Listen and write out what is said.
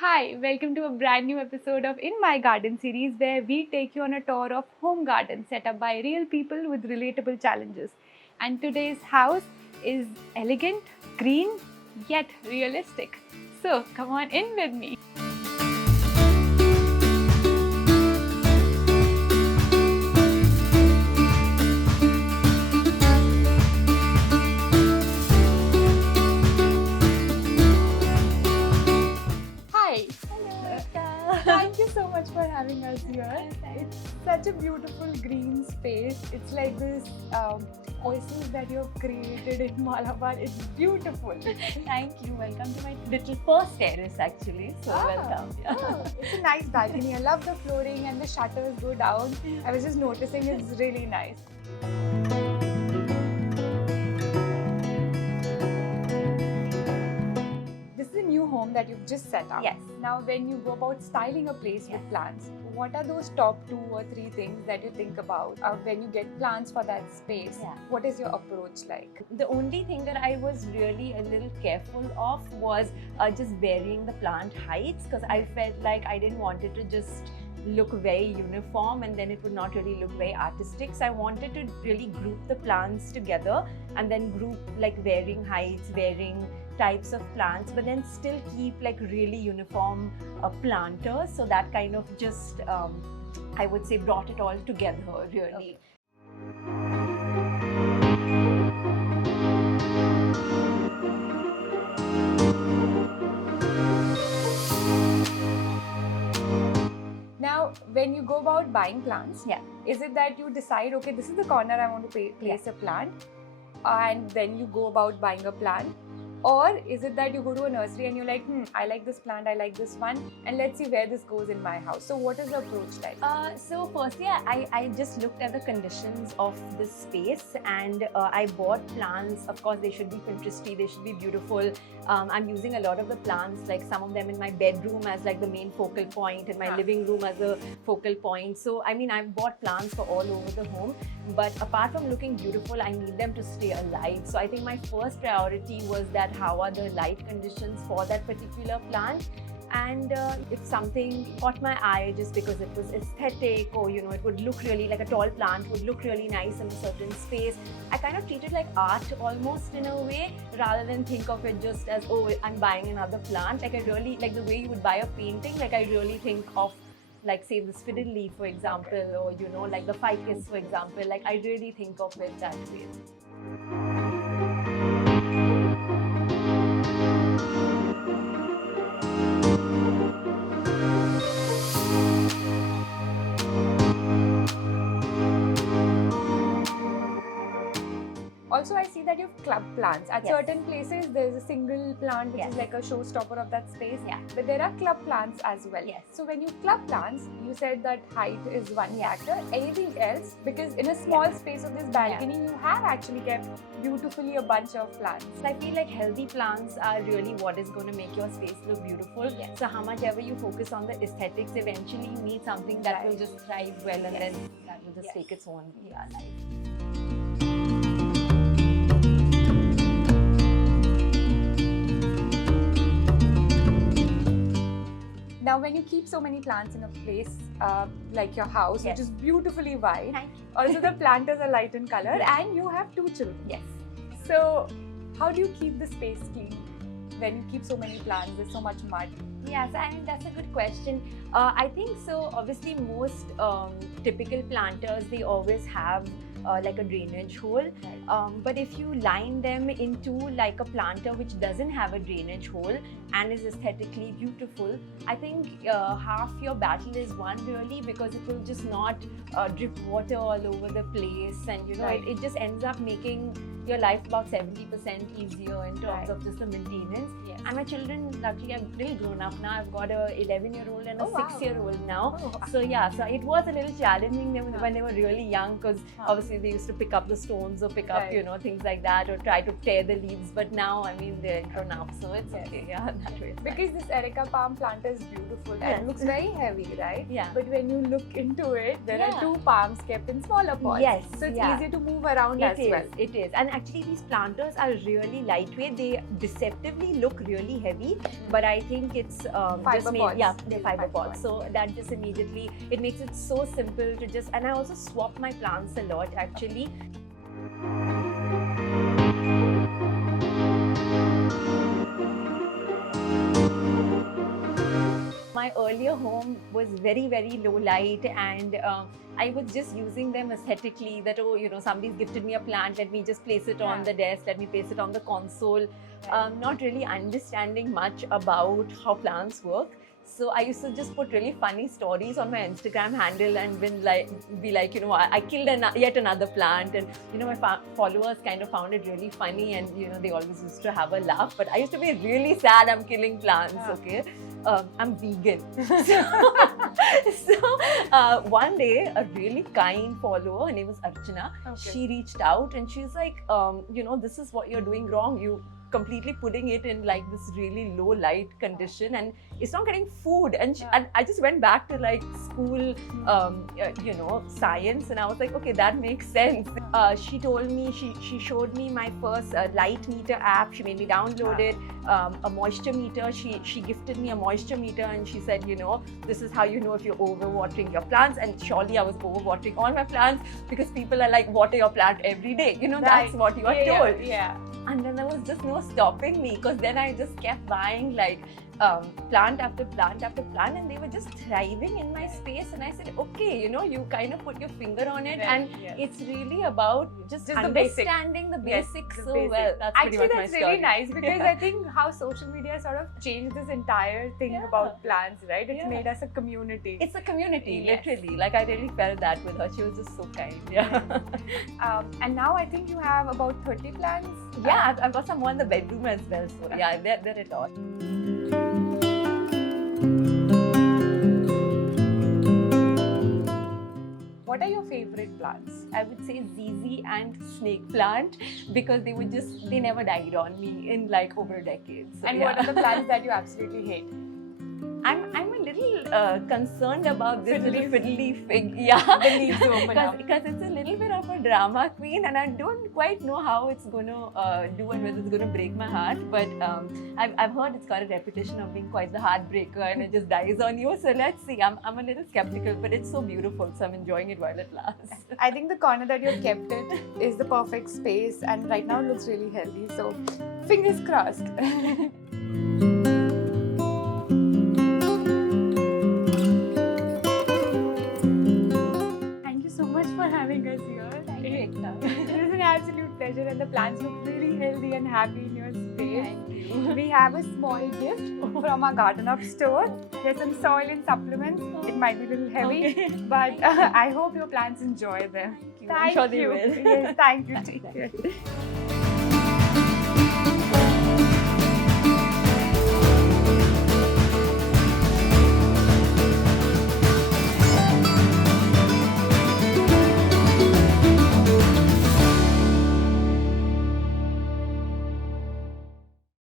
Hi, welcome to a brand new episode of In My Garden series where we take you on a tour of home gardens set up by real people with relatable challenges. And today's house is elegant, green, yet realistic. So come on in with me. Hi. Thank you so much for having us here. It's such a beautiful green space. It's like this oasis that you've created in Malabar. It's beautiful. Thank you. Welcome to my little first terrace actually. So welcome. Yeah. Oh, it's a nice balcony. I love the flooring and the shutters go down. I was just noticing it's really nice. This is a new home that you've just set up. Yes. Now, when you go about styling a place with plants, what are those top 2 or 3 things that you think about when you get plants for that space? Yeah. What is your approach like? The only thing that I was really a little careful of was just varying the plant heights, because I felt like I didn't want it to just look very uniform and then it would not really look very artistic. So I wanted to really group the plants together and then group like varying heights, varying types of plants, but then still keep like really uniform planters. So that kind of just, I would say, brought it all together really. Now, when you go about buying plants, Yeah. is it that you decide, okay, this is the corner I want to place a plant, and then you go about buying a plant? Or is it that you go to a nursery and you're like, I like this plant, I like this one, and let's see where this goes in my house. So what is the approach like? So firstly, I just looked at the conditions of this space and I bought plants. Of course, they should be Pinteresty, they should be beautiful. I'm using a lot of the plants, like some of them in my bedroom as like the main focal point, in my living room as a focal point. So I mean, I've bought plants for all over the home, but apart from looking beautiful, I need them to stay alive. So I think my first priority was that how are the light conditions for that particular plant. And if something caught my eye just because it was aesthetic, or you know, it would look really like a tall plant would look really nice in a certain space, I kind of treat it like art almost in a way, rather than think of it just as, oh, I'm buying another plant. Like I really, like the way you would buy a painting, like I really think of like say this fiddle leaf, for example, or you know, like the ficus, for example. Like I really think of it that way. Also, I see that you have club plants. At Yes. certain places, there's a single plant which Yes. is like a showstopper of that space. Yeah. But there are club plants as well. Yes. So when you club plants, you said that height is one Yeah. factor. Anything else? Because in a small space of this balcony, you have actually kept beautifully a bunch of plants. I feel like healthy plants are really what is going to make your space look beautiful. Yes. So how much ever you focus on the aesthetics, eventually you need something that will just thrive well, and then that will just take its own life. Now, when you keep so many plants in a place like your house, which is beautifully white, Thank you. also the planters are light in color, and you have 2 children. Yes. So, how do you keep the space clean when you keep so many plants? There's so much mud. Yes, I mean, that's a good question. I think so. Obviously, most typical planters, they always have like a drainage hole. But if you line them into like a planter which doesn't have a drainage hole and is aesthetically beautiful, I think half your battle is won really, because it will just not drip water all over the place, and you know, it just ends up making your life about 70% easier in terms of just the maintenance. Yes. And my children, luckily, are really grown up now. I've got a 11-year-old and a 6-year-old now. Oh, wow. So yeah, so it was a little challenging when they were really young, because obviously they used to pick up the stones or pick up, you know, things like that, or try to tear the leaves. But now, I mean, they're grown up, so it's okay. Yeah, that way. Because this Erica palm planter is beautiful and Yes. it looks very heavy, right? Yeah. But when you look into it, there are 2 palms kept in smaller pots. Yes, So it's yeah. easier to move around as well. It is. And actually these planters are really lightweight. They deceptively look really heavy, but I think it's just made, pods. yeah, they're fiber Fiber pods. pods. So that just immediately, it makes it so simple to just, and I also swap my plants a lot actually. My earlier home was very, very low light, and I was just using them aesthetically, that, oh, you know, somebody's gifted me a plant, let me just place it on the desk, let me place it on the console, not really understanding much about how plants work. So I used to just put really funny stories on my Instagram handle and be like, you know, I killed yet another plant, and you know, my followers kind of found it really funny, and you know, they always used to have a laugh. But I used to be really sad. I'm killing plants, okay? I'm vegan. So one day, a really kind follower, her name was Archana, she reached out and she's like, you know, this is what you're doing wrong. You completely putting it in like this really low light condition, and it's not getting food. And, and I just went back to like school, you know, science, and I was like, okay, that makes sense. She told me, she showed me my first light meter app. She made me download it. A moisture meter. She gifted me a moisture meter, and she said, you know, this is how you know if you're overwatering your plants. And surely I was overwatering all my plants, because people are like, water your plant every day. You know, that's what you are told. Yeah. And then there was just no stopping me, because then I just kept buying like plant after plant after plant, and they were just thriving in my space. And I said, okay, you know, you kind of put your finger on it, and it's really about just understanding the basics so well. That's actually, pretty much that's my really story. nice, because I think how social media sort of changed this entire thing about plants, right? It's made us a community. It's a community, literally. Like, I really felt that with her. She was just so kind. Yeah. And now I think you have about 30 plants. Yeah, I've got some more in the bedroom as well. So yeah, they're at all. What are your favorite plants? I would say ZZ and snake plant, because they never died on me in like over a decade. So, And what are the plants that you absolutely hate? I'm a little concerned about this fiddly fig. The leaves open up. Because it's a little bit of a drama queen, and I don't quite know how it's going to do and whether it's going to break my heart. But I've heard it's got a reputation of being quite the heartbreaker, and it just dies on you. So let's see. I'm a little skeptical, but it's so beautiful, so I'm enjoying it while it lasts. I think the corner that you've kept it is the perfect space, and right now it looks really healthy. So fingers crossed. Having us here. Thank you, Ekta. It was an absolute pleasure, and the plants look really healthy and happy in your space. Thank you. We have a small gift from our Garden Up store. There's some soil and supplements. It might be a little heavy, but I hope your plants enjoy them. Thank you. I'm sure they will. Yes, thank you. Take care.